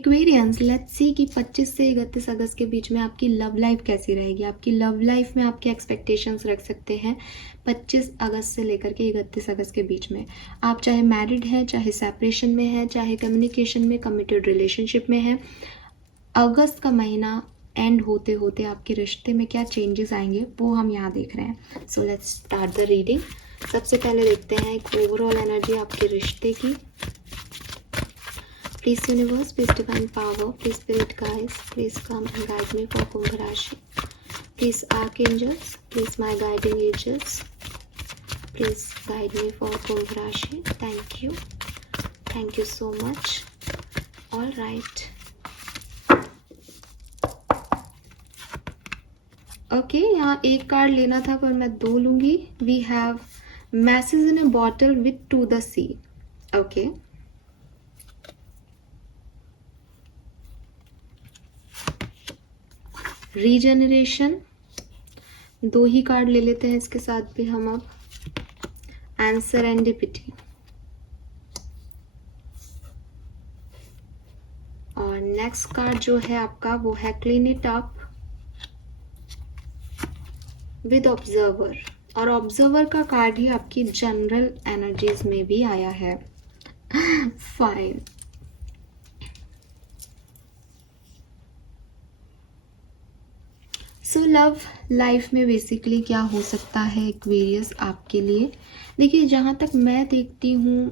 Aquarians, let's see कि 25 से 31 अगस्त के बीच में आपकी लव लाइफ कैसी रहेगी। आपकी लव लाइफ में आपके एक्सपेक्टेशंस रख सकते हैं 25 अगस्त से लेकर के 31 अगस्त के बीच में। आप चाहे मैरिड हैं, चाहे सेपरेशन में हैं, चाहे कम्युनिकेशन में, कमिटेड रिलेशनशिप में हैं, अगस्त का महीना एंड होते होते आपके रिश्ते में क्या चेंजेस आएंगे वो हम यहाँ देख रहे हैं। So let's start the reading. सबसे पहले देखते हैं एक ओवरऑल एनर्जी आपके रिश्ते की। Please universe, please divine power, please spirit guides, please come and guide me for Kumbh Rashi. Please archangels, please my guiding angels, please guide me for Kumbh Rashi. Thank you so much. All right. Okay, यहाँ एक card लेना था पर मैं 2 लूंगी. We have message in a bottle with to the sea. Okay. Regeneration, 2 he card ले लेते हैं इसके साथ भी हम अब. आंसर एंडिपिटी और नेक्स्ट कार्ड जो है आपका वो है clean it up with observer. और ऑब्जर्वर का कार्ड ही आपकी जनरल एनर्जीज में भी आया है. फाइन. सो लव लाइफ में बेसिकली क्या हो सकता है एक्वेरियस आपके लिए. देखिए, जहाँ तक मैं देखती हूँ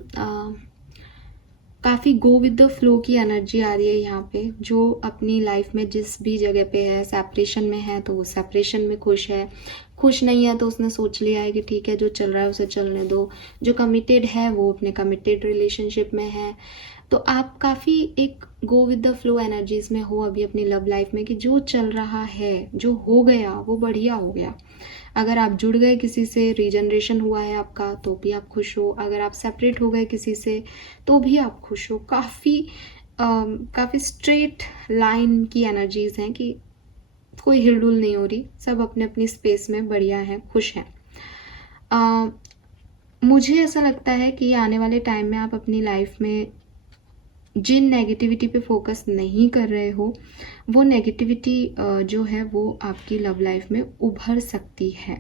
काफ़ी गो विद द फ्लो की एनर्जी आ रही है यहाँ पे. जो अपनी लाइफ में जिस भी जगह पे है, सेपरेशन में है तो वो सेपरेशन में खुश है, खुश नहीं है तो उसने सोच लिया है कि ठीक है जो चल रहा है उसे चलने दो. जो कमिटेड है वो अपने कमिटेड रिलेशनशिप में है. तो आप काफ़ी एक go with the flow energies में हो अभी अपनी लव लाइफ में कि जो चल रहा है, जो हो गया वो बढ़िया हो गया. अगर आप जुड़ गए किसी से, रीजनरेशन हुआ है आपका तो भी आप खुश हो. अगर आप सेपरेट हो गए किसी से तो भी आप खुश हो. काफ़ी स्ट्रेट लाइन की एनर्जीज हैं कि कोई हिलडुल नहीं हो रही, सब अपने अपनी स्पेस में बढ़िया हैं, खुश हैं. मुझे ऐसा लगता है कि आने वाले टाइम में आप अपनी लाइफ में जिन नेगेटिविटी पे फोकस नहीं कर रहे हो वो नेगेटिविटी जो है वो आपकी लव लाइफ में उभर सकती है.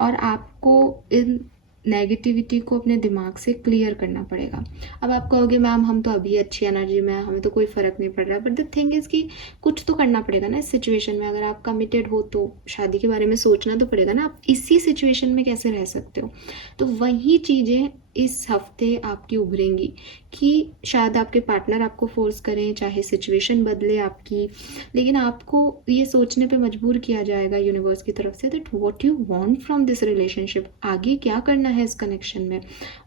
और आपको इन नेगेटिविटी को अपने दिमाग से क्लियर करना पड़ेगा. अब आप कहोगे मैम हम तो अभी अच्छी एनर्जी में हैं, हमें तो कोई फ़र्क नहीं पड़ रहा. बट द थिंग इज़ कि कुछ तो करना पड़ेगा ना इस सिचुएशन में. अगर आप कमिटेड हो तो शादी के बारे में सोचना तो पड़ेगा ना. आप इसी सिचुएशन में कैसे रह सकते हो. तो वही चीज़ें इस हफ्ते आपकी उभरेंगी कि शायद आपके पार्टनर आपको फोर्स करें, चाहे सिचुएशन बदले आपकी, लेकिन आपको ये सोचने पे मजबूर किया जाएगा यूनिवर्स की तरफ say that what you want from this relationship. आगे क्या करना है इस कनेक्शन में,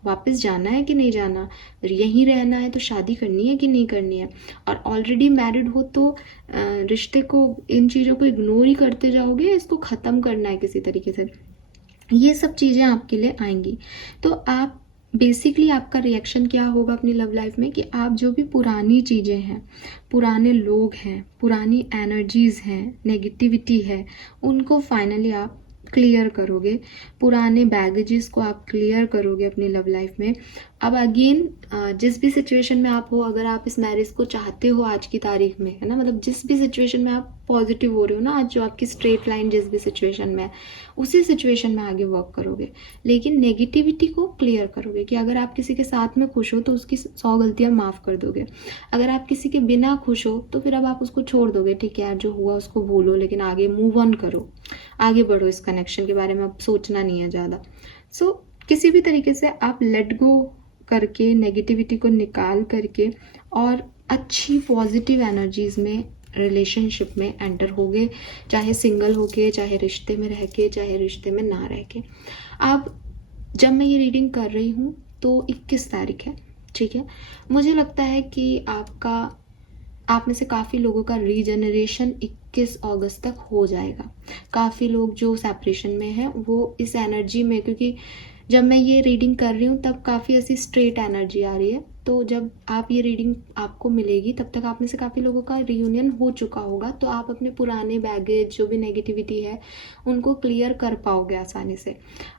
वापस जाना है कि नहीं जाना, यहीं रहना है तो शादी करनी है कि नहीं करनी है. और ऑलरेडी मैरिड हो तो रिश्ते को, इन चीज़ों को इग्नोर ही करते जाओगे, इसको ख़त्म करना है किसी तरीके से. ये सब चीज़ें आपके लिए आएंगी. तो आप बेसिकली आपका रिएक्शन क्या होगा अपनी लव लाइफ में कि आप जो भी पुरानी चीज़ें हैं, पुराने लोग हैं, पुरानी एनर्जीज़ हैं, नेगेटिविटी है, उनको फाइनली आप क्लियर करोगे. पुराने बैगेजेस को आप क्लियर करोगे अपनी लव लाइफ में. अब अगेन जिस भी सिचुएशन में आप हो, अगर आप इस मैरिज को चाहते हो आज की तारीख में, है ना, मतलब जिस भी सिचुएशन में आप पॉजिटिव हो रहे हो ना आज, जो आपकी स्ट्रेट लाइन जिस भी सिचुएशन में है उसी सिचुएशन में आगे वर्क करोगे. लेकिन नेगेटिविटी को क्लियर करोगे कि अगर आप किसी के साथ में खुश हो तो उसकी 100 गलतियाँ माफ़ कर दोगे. अगर आप किसी के बिना खुश हो तो फिर अब आप उसको छोड़ दोगे. ठीक है यार, जो हुआ उसको भूलो, लेकिन आगे मूव ऑन करो, आगे बढ़ो. इस कनेक्शन के बारे में अब सोचना नहीं है ज़्यादा. सो किसी भी तरीके से आप लेट गो करके, नेगेटिविटी को निकाल करके और अच्छी पॉजिटिव एनर्जीज में रिलेशनशिप में एंटर होगे, चाहे सिंगल होके, चाहे रिश्ते में रह के, चाहे रिश्ते में ना रह के. अब जब मैं ये रीडिंग कर रही हूँ तो 21 तारीख है, ठीक है. मुझे लगता है कि आप में से काफ़ी लोगों का रीजनरेशन 21 अगस्त तक हो जाएगा. काफ़ी लोग जो सेपरेशन में हैं वो इस एनर्जी में, क्योंकि जब मैं ये रीडिंग कर रही हूँ तब काफ़ी ऐसी स्ट्रेट एनर्जी आ रही है तो जब आप ये रीडिंग आपको मिलेगी तब तक आप में से काफ़ी लोगों का रियूनियन हो चुका होगा, तो आप अपने पुराने बैगेज जो भी नेगेटिविटी है उनको क्लियर कर पाओगे आसानी से।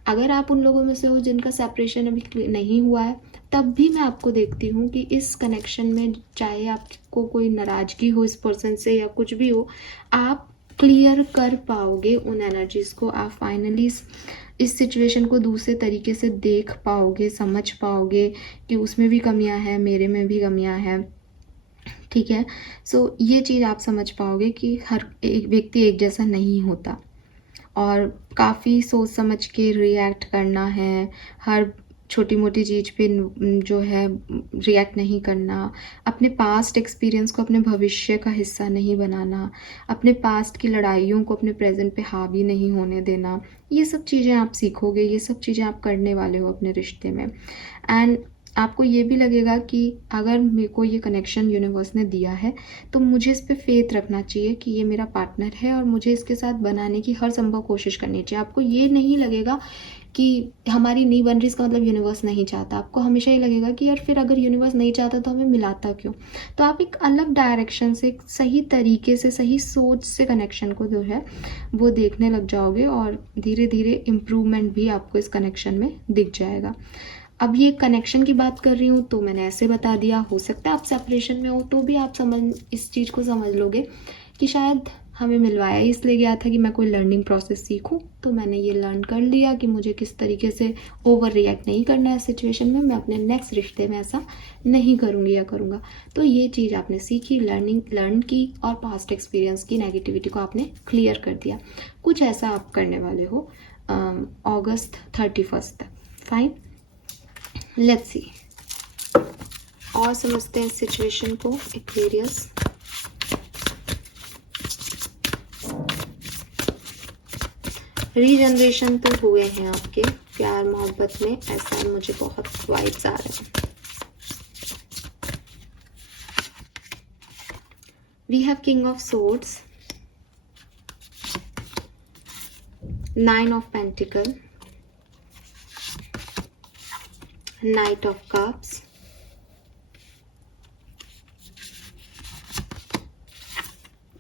अगर आप उन लोगों में से हो जिनका सेपरेशन अभी नहीं हुआ है, तब भी मैं आपको देखती हूँ कि इस कनेक्शन में चाहे आपको कोई नाराज़गी हो इस पर्सन से या कुछ भी हो, आप क्लियर कर पाओगे उन एनर्जीज़ को। आप फाइनली इस सिचुएशन को दूसरे तरीके से देख पाओगे, समझ पाओगे कि उसमें भी कमियां हैं, मेरे में भी कमियां हैं, ठीक है। सो ये चीज़ आप समझ पाओगे कि हर एक व्यक्ति एक जैसा नहीं होता, और काफ़ी सोच समझ के रिएक्ट करना है, हर छोटी मोटी चीज़ पे जो है रिएक्ट नहीं करना, अपने पास्ट एक्सपीरियंस को अपने भविष्य का हिस्सा नहीं बनाना, अपने पास्ट की लड़ाइयों को अपने प्रेजेंट पे हावी नहीं होने देना। ये सब चीज़ें आप सीखोगे, ये सब चीज़ें आप करने वाले हो अपने रिश्ते में। एंड आपको ये भी लगेगा कि अगर मेरे को ये कनेक्शन यूनिवर्स ने दिया है तो मुझे इस पे फेथ रखना चाहिए कि ये मेरा पार्टनर है और मुझे इसके साथ बनाने की हर संभव कोशिश करनी चाहिए। आपको ये नहीं लगेगा कि हमारी नहीं बन रही इसका मतलब यूनिवर्स नहीं चाहता। आपको हमेशा ही लगेगा कि यार फिर अगर यूनिवर्स नहीं चाहता तो हमें मिलाता क्यों। तो आप एक अलग डायरेक्शन से, एक सही तरीके से, सही सोच से कनेक्शन को जो है वो देखने लग जाओगे, और धीरे धीरे इम्प्रूवमेंट भी आपको इस कनेक्शन में दिख जाएगा। अब ये कनेक्शन की बात कर रही हूँ तो मैंने ऐसे बता दिया, हो सकता है आप सेपरेशन में हो तो भी आप इस चीज़ को समझ लोगे कि शायद हमें मिलवाया इसलिए गया था कि मैं कोई लर्निंग प्रोसेस सीखूं, तो मैंने ये लर्न कर लिया कि मुझे किस तरीके से ओवर रिएक्ट नहीं करना है सिचुएशन में, मैं अपने नेक्स्ट रिश्ते में ऐसा नहीं करूँगी या करूँगा। तो ये चीज़ आपने सीखी, लर्न की, और पास्ट एक्सपीरियंस की नेगेटिविटी को आपने क्लियर कर दिया। कुछ ऐसा आप करने वाले हो अगस्त 31 तक। फाइन, लेट्स सी और समझते हैं इस सिचुएशन को। एक्वेरियस, रीजनरेशन तो हुए हैं आपके प्यार मोहब्बत में, ऐसा मुझे बहुत वाइब्स आ रहे हैं। We have king of swords, 9 of pentacle, Knight of Cups,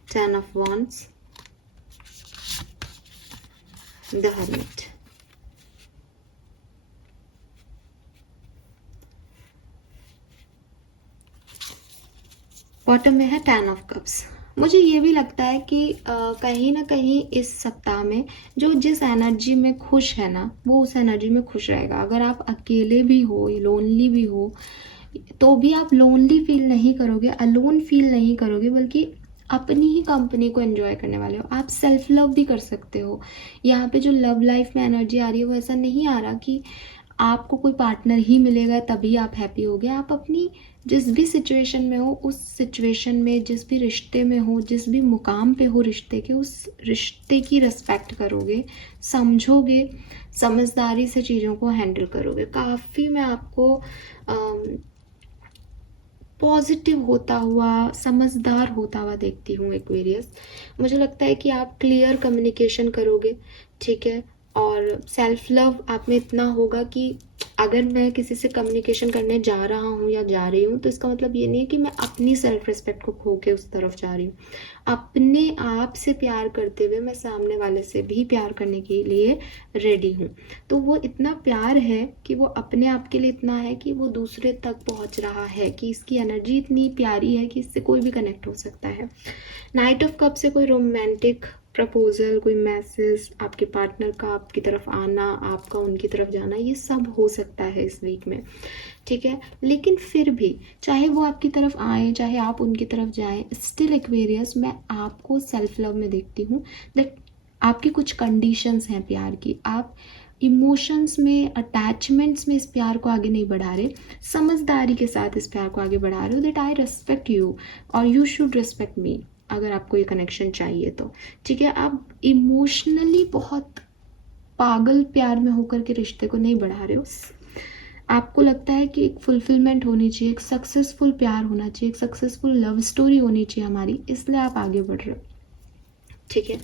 Ten of Wands, The Hermit. Bottom में है टेन ऑफ कप्स। मुझे ये भी लगता है कि कहीं ना कहीं इस सप्ताह में जो जिस एनर्जी में खुश है ना वो उस एनर्जी में खुश रहेगा। अगर आप अकेले भी हो, लोनली भी हो, तो भी आप लोनली फील नहीं करोगे, अलोन फील नहीं करोगे, बल्कि अपनी ही कंपनी को एंजॉय करने वाले हो। आप सेल्फ लव भी कर सकते हो। यहाँ पे जो लव लाइफ में एनर्जी आ रही है वो ऐसा नहीं आ रहा कि आपको कोई पार्टनर ही मिलेगा तभी आप हैप्पी होगे। आप अपनी जिस भी सिचुएशन में हो, उस सिचुएशन में, जिस भी रिश्ते में हो, जिस भी मुकाम पे हो रिश्ते के, उस रिश्ते की रिस्पेक्ट करोगे, समझोगे, समझदारी से चीज़ों को हैंडल करोगे। काफ़ी मैं आपको पॉजिटिव होता हुआ, समझदार होता हुआ देखती हूँ एक्वेरियस। मुझे लगता है कि आप क्लियर कम्युनिकेशन करोगे, ठीक है, और सेल्फ लव आप में इतना होगा कि अगर मैं किसी से कम्युनिकेशन करने जा रहा हूँ या जा रही हूँ तो इसका मतलब ये नहीं है कि मैं अपनी सेल्फ रिस्पेक्ट को खो के उस तरफ जा रही हूँ। अपने आप से प्यार करते हुए मैं सामने वाले से भी प्यार करने के लिए रेडी हूँ। तो वो इतना प्यार है कि वो अपने आप के लिए इतना है कि वो दूसरे तक पहुँच रहा है, कि इसकी एनर्जी इतनी प्यारी है कि इससे कोई भी कनेक्ट हो सकता है। नाइट ऑफ कप से कोई रोमांटिक प्रपोजल, कोई मैसेज, आपके पार्टनर का आपकी तरफ आना, आपका उनकी तरफ जाना, ये सब हो सकता है इस वीक में, ठीक है। लेकिन फिर भी चाहे वो आपकी तरफ आए, चाहे आप उनकी तरफ जाएं, स्टिल एक्वेरियस मैं आपको सेल्फ लव में देखती हूँ। दैट आपकी कुछ कंडीशंस हैं प्यार की। आप इमोशंस में, अटैचमेंट्स में इस प्यार को आगे नहीं बढ़ा रहे, समझदारी के साथ इस प्यार को आगे बढ़ा रहे हो। दैट आई रेस्पेक्ट यू और यू शुड रेस्पेक्ट मी, अगर आपको ये कनेक्शन चाहिए तो, ठीक है। आप इमोशनली बहुत पागल प्यार में होकर के रिश्ते को नहीं बढ़ा रहे हो। आपको लगता है कि एक फुलफिलमेंट होनी चाहिए, एक सक्सेसफुल प्यार होना चाहिए, एक सक्सेसफुल लव स्टोरी होनी चाहिए हमारी, इसलिए आप आगे बढ़ रहे हो, ठीक है।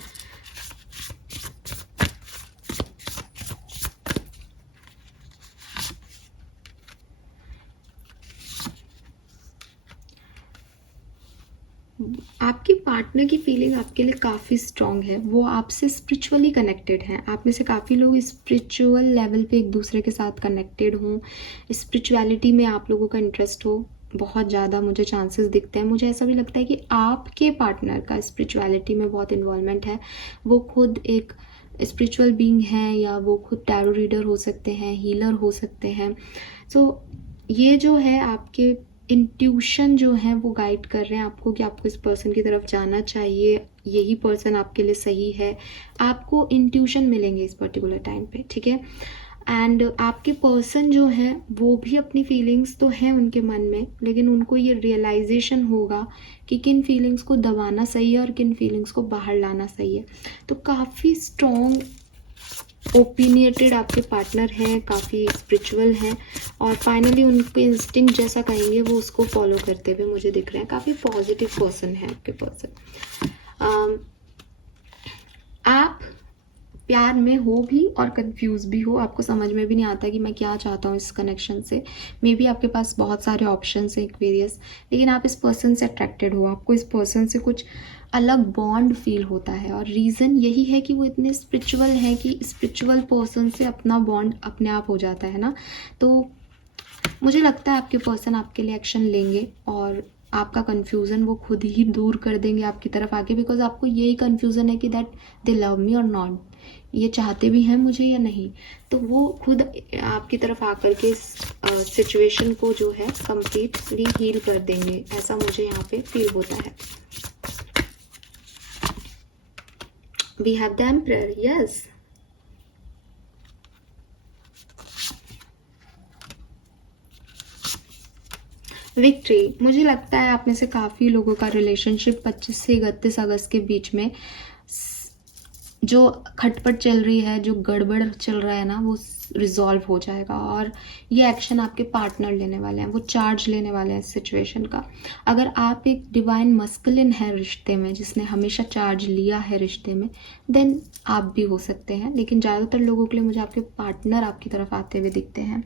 आपके पार्टनर की फीलिंग आपके लिए काफ़ी स्ट्रॉन्ग है, वो आपसे स्पिरिचुअली कनेक्टेड हैं। आप में से काफ़ी लोग स्पिरिचुअल लेवल पे एक दूसरे के साथ कनेक्टेड हों, स्पिरिचुअलिटी में आप लोगों का इंटरेस्ट हो, बहुत ज़्यादा मुझे चांसेस दिखते हैं। मुझे ऐसा भी लगता है कि आपके पार्टनर का स्पिरिचुअलिटी में बहुत इन्वॉल्वमेंट है। वो खुद एक स्पिरिचुअल बीइंग है, या वो खुद टैरो रीडर हो सकते हैं, हीलर हो सकते हैं। सो ये जो है आपके इंट्यूशन जो है वो गाइड कर रहे हैं आपको कि आपको इस पर्सन की तरफ जाना चाहिए, यही पर्सन आपके लिए सही है। आपको इंट्यूशन मिलेंगे इस पर्टिकुलर टाइम पे, ठीक है। एंड आपके पर्सन जो है वो भी अपनी फीलिंग्स तो हैं उनके मन में, लेकिन उनको ये रियलाइजेशन होगा कि किन फीलिंग्स को दबाना सही है और किन फीलिंग्स को बाहर लाना सही है। तो काफ़ी स्ट्रॉन्ग ओपिनियटेड आपके पार्टनर हैं, काफ़ी स्पिरिचुअल हैं, और फाइनली उनके इंस्टिंक्ट जैसा कहेंगे वो उसको फॉलो करते हुए मुझे दिख रहे हैं। काफ़ी पॉजिटिव पर्सन है आपके पर्सन। आप प्यार में हो भी और कंफ्यूज भी हो, आपको समझ में भी नहीं आता कि मैं क्या चाहता हूँ इस कनेक्शन से। मे बी आपके पास बहुत सारे ऑप्शंस हैं एक्वेरियस, लेकिन आप इस पर्सन से अट्रैक्टेड हो, आपको इस पर्सन से कुछ अलग बॉन्ड फील होता है, और रीज़न यही है कि वो इतने स्पिरिचुअल हैं कि स्पिरिचुअल पर्सन से अपना बॉन्ड अपने आप हो जाता है ना। तो मुझे लगता है आपके पर्सन आपके लिए एक्शन लेंगे, और आपका कन्फ्यूज़न वो खुद ही दूर कर देंगे आपकी तरफ आके, बिकॉज आपको यही कन्फ्यूज़न है कि दैट दे लव मी और नॉट, ये चाहते भी हैं मुझे या नहीं। तो वो खुद आपकी तरफ आकर के सिचुएशन को जो है कंप्लीटली हील कर देंगे, ऐसा मुझे यहाँ पे फील होता है। We have the emperor, yes. Victory, मुझे लगता है आप में से काफ़ी लोगों का रिलेशनशिप 25 से 31 अगस्त के बीच में जो खटपट चल रही है, जो गड़बड़ चल रहा है ना, वो रिजॉल्व हो जाएगा, और ये एक्शन आपके पार्टनर लेने वाले हैं, वो चार्ज लेने वाले हैं इस सिचुएशन का। अगर आप एक डिवाइन मस्कुलिन है रिश्ते में, जिसने हमेशा चार्ज लिया है रिश्ते में, देन आप भी हो सकते हैं, लेकिन ज़्यादातर लोगों के लिए मुझे आपके पार्टनर आपकी तरफ आते हुए दिखते हैं।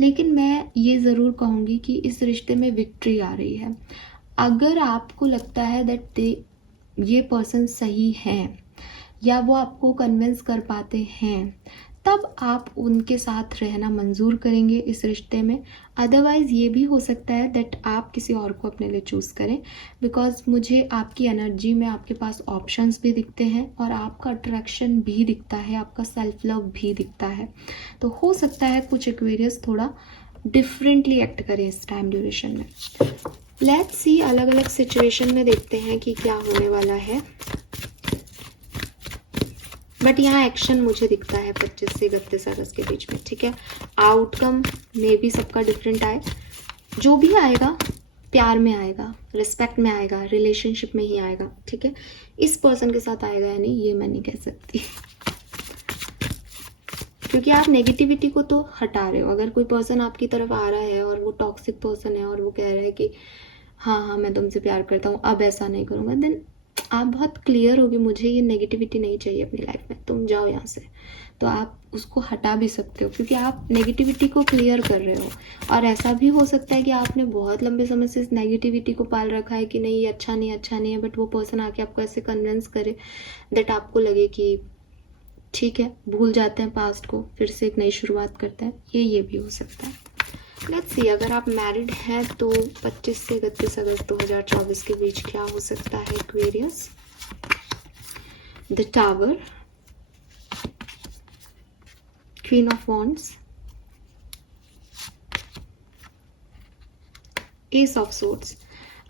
लेकिन मैं ये ज़रूर कहूँगी कि इस रिश्ते में विक्ट्री आ रही है। अगर आपको लगता है दैट ये पर्सन सही है, या वो आपको कन्विंस कर पाते हैं, तब आप उनके साथ रहना मंजूर करेंगे इस रिश्ते में। अदरवाइज़ ये भी हो सकता है दैट आप किसी और को अपने लिए चूज़ करें, बिकॉज मुझे आपकी एनर्जी में आपके पास ऑप्शंस भी दिखते हैं, और आपका अट्रैक्शन भी दिखता है, आपका सेल्फ लव भी दिखता है। तो हो सकता है कुछ एक्वेरियस थोड़ा डिफरेंटली एक्ट करें इस टाइम ड्यूरेशन में। लेट्स सी, अलग अलग सिचुएशन में देखते हैं कि क्या होने वाला है। बट यहाँ एक्शन मुझे दिखता है 25 से 31 अगस्त के बीच में, ठीक है। आउटकम में भी सबका डिफरेंट आए, जो भी आएगा प्यार में आएगा, रिस्पेक्ट में आएगा, रिलेशनशिप में ही आएगा, ठीक है। इस पर्सन के साथ आएगा या नहीं ये मैं नहीं कह सकती, क्योंकि आप नेगेटिविटी को तो हटा रहे हो। अगर कोई पर्सन आपकी तरफ आ रहा है और वो टॉक्सिक पर्सन है, और वो कह रहा है कि हाँ मैं तुमसे प्यार करता हूँ, अब ऐसा नहीं करूँगा, देन आप बहुत क्लियर होगी, मुझे ये नेगेटिविटी नहीं चाहिए अपनी लाइफ में, तुम जाओ यहाँ से। तो आप उसको हटा भी सकते हो, क्योंकि आप नेगेटिविटी को क्लियर कर रहे हो। और ऐसा भी हो सकता है कि आपने बहुत लंबे समय से इस नेगेटिविटी को पाल रखा है कि नहीं ये अच्छा नहीं अच्छा नहीं है, बट वो पर्सन आके आपको ऐसे कन्विंस करे दैट आपको लगे कि ठीक है, भूल जाते हैं पास्ट को, फिर से एक नई शुरुआत करते हैं, ये भी हो सकता है। लेट्स सी, अगर आप मैरिड हैं तो 25 से 31 अगस्त 2024 के बीच क्या हो सकता है Aquarius. The tower, queen of wands, S of swords.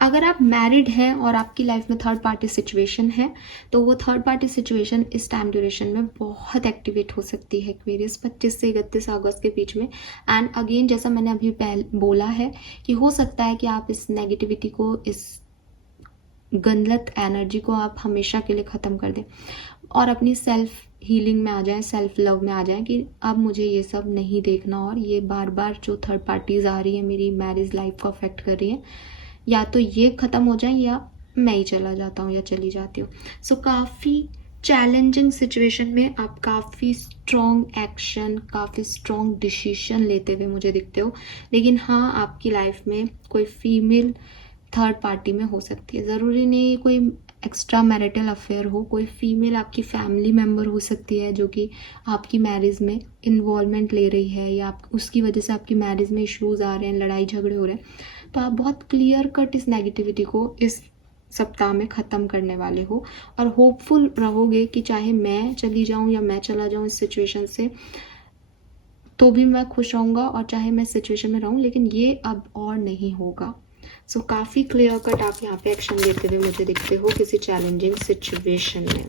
अगर आप मैरिड हैं और आपकी लाइफ में थर्ड पार्टी सिचुएशन है, तो वो थर्ड पार्टी सिचुएशन इस टाइम ड्यूरेशन में बहुत एक्टिवेट हो सकती है एक्वेरियस 25 से 31 अगस्त के बीच में। एंड अगेन, जैसा मैंने अभी बोला है कि हो सकता है कि आप इस नेगेटिविटी को, इस गलत एनर्जी को आप हमेशा के लिए ख़त्म कर दें, और अपनी सेल्फ हीलिंग में आ जाएं, सेल्फ लव में आ जाएं कि अब मुझे ये सब नहीं देखना, और ये बार बार जो थर्ड पार्टीज़ आ रही है मेरी मैरिज लाइफ को अफेक्ट कर रही हैं, या तो ये ख़त्म हो जाए या मैं ही चला जाता हूँ या चली जाती हूँ। सो काफ़ी चैलेंजिंग सिचुएशन में आप काफ़ी स्ट्रॉन्ग एक्शन, काफ़ी स्ट्रॉन्ग डिसीजन लेते हुए मुझे दिखते हो। लेकिन हाँ, आपकी लाइफ में कोई फीमेल थर्ड पार्टी में हो सकती है। ज़रूरी नहीं कोई एक्स्ट्रा मैरिटल अफेयर हो, कोई फीमेल आपकी फैमिली मेम्बर हो सकती है जो कि आपकी मैरिज में इन्वॉल्वमेंट ले रही है, या आप उसकी वजह से आपकी मैरिज में इश्यूज़ आ रहे हैं, लड़ाई झगड़े हो रहे हैं। तो आप बहुत क्लियर कट इस नेगेटिविटी को इस सप्ताह में ख़त्म करने वाले हो, और होपफुल रहोगे कि चाहे मैं चली जाऊँ या मैं चला जाऊँ इस सिचुएशन से, तो भी मैं खुश रहूँगा, और चाहे मैं सिचुएशन में रहूँ, लेकिन ये अब और नहीं होगा। सो काफ़ी क्लियर कट आप यहाँ पे एक्शन लेते हुए मुझे दिखते हो किसी चैलेंजिंग सिचुएशन में।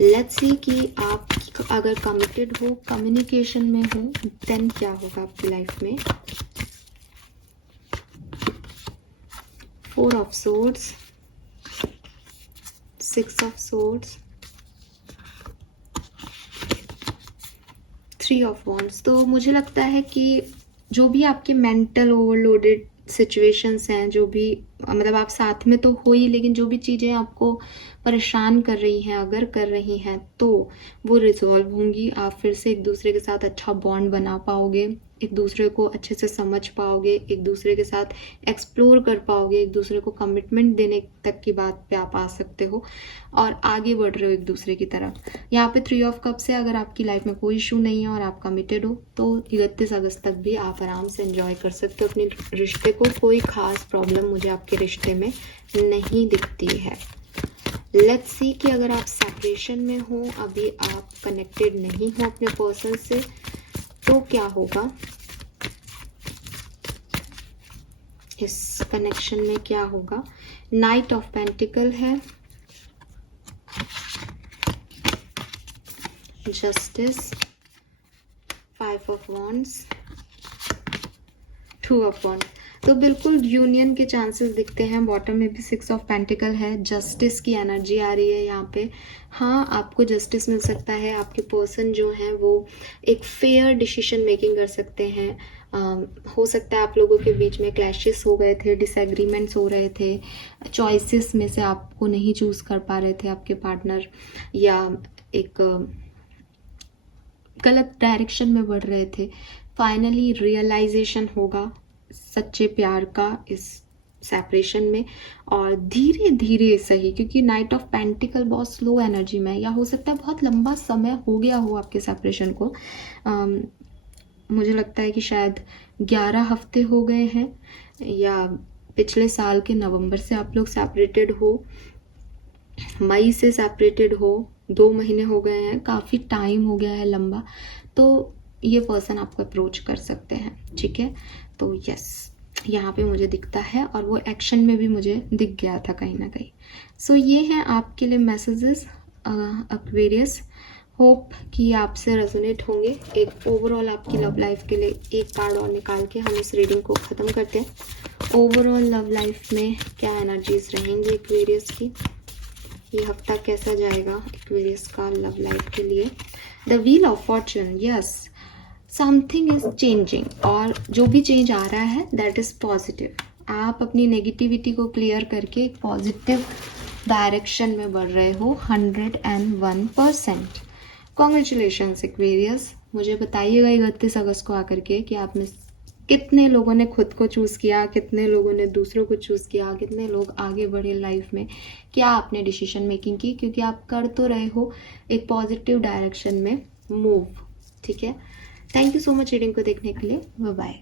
लेट्स सी कि आप अगर कमिटेड हो, कम्युनिकेशन में हो, देन क्या होगा आपकी लाइफ में। 4 of swords, 6 of swords, 3 of wands. तो मुझे लगता है कि जो भी आपके मेंटल ओवरलोडेड सिचुएशंस हैं, जो भी मतलब आप साथ में तो हो ही, लेकिन जो भी चीज़ें आपको परेशान कर रही हैं, अगर कर रही हैं, तो वो रिजॉल्व होंगी। आप फिर से एक दूसरे के साथ अच्छा बॉन्ड बना पाओगे, एक दूसरे को अच्छे से समझ पाओगे, एक दूसरे के साथ एक्सप्लोर कर पाओगे, एक दूसरे को कमिटमेंट देने तक की बात पे आप आ सकते हो, और आगे बढ़ रहे हो एक दूसरे की तरफ। यहाँ पे 3 ऑफ कप्स है। अगर आपकी लाइफ में कोई इशू नहीं है और आप कमिटेड हो, तो 31 अगस्त तक भी आप आराम से एंजॉय कर सकते हो अपने रिश्ते को। कोई खास प्रॉब्लम मुझे आपके रिश्ते में नहीं दिखती है। लेट्स सी कि अगर आप सेपरेशन में हो, अभी आप कनेक्टेड नहीं हो अपने पर्सन से, तो क्या होगा इस कनेक्शन में, क्या होगा। नाइट ऑफ पेंटिकल है, justice, 5 of wands, 2 of wands. तो बिल्कुल यूनियन के चांसेस दिखते हैं। बॉटम में भी 6 ऑफ पेंटिकल है, जस्टिस की एनर्जी आ रही है यहाँ पे। हाँ, आपको जस्टिस मिल सकता है। आपके पर्सन जो हैं वो एक फेयर डिसीजन मेकिंग कर सकते हैं। हो सकता है आप लोगों के बीच में क्लैशेस हो गए थे, डिसएग्रीमेंट्स हो रहे थे, चॉइसेस में से आपको नहीं चूज़ कर पा रहे थे आपके पार्टनर, या एक गलत डायरेक्शन में बढ़ रहे थे। फाइनली रियलाइजेशन होगा सच्चे प्यार का इस सेपरेशन में, और धीरे धीरे सही, क्योंकि नाइट ऑफ पेंटिकल बहुत स्लो एनर्जी में है, या हो सकता है बहुत लंबा समय हो गया हो आपके सेपरेशन को। मुझे लगता है कि शायद 11 हफ्ते हो गए हैं, या पिछले साल के नवंबर से आप लोग सेपरेटेड हो, मई से सेपरेटेड हो, 2 महीने हो गए हैं, काफ़ी टाइम हो गया है लंबा। तो ये पर्सन आपको अप्रोच कर सकते हैं, ठीक है। तो यस, यहाँ पे मुझे दिखता है, और वो एक्शन में भी मुझे दिख गया था कहीं ना कहीं। सो ये हैं आपके लिए मैसेजेस एक्वेरियस। होप कि आपसे रेजोनेट होंगे। एक ओवरऑल आपकी लव लाइफ के लिए एक कार्ड और निकाल के हम इस रीडिंग को ख़त्म करते हैं। ओवरऑल लव लाइफ में क्या एनर्जीज रहेंगी एक्वेरियस की, ये हफ्ता कैसा जाएगा एक्वेरियस का लव लाइफ के लिए। The wheel of Fortune, yes, something is changing, और जो भी चेंज आ रहा है दैट इज पॉजिटिव। आप अपनी नेगेटिविटी को क्लियर करके एक पॉजिटिव डायरेक्शन में बढ़ रहे हो 101%। Congratulations Aquarius. मुझे बताइएगा 31 अगस्त को आकर के कि आप में कितने लोगों ने खुद को चूज़ किया, कितने लोगों ने दूसरों को चूज़ किया, कितने लोग आगे बढ़े लाइफ में, क्या आपने डिसीजन मेकिंग की, क्योंकि आप कर तो रहे हो एक पॉजिटिव डायरेक्शन में मूव, ठीक है। Thank you so much reading को देखने के लिए। Bye bye.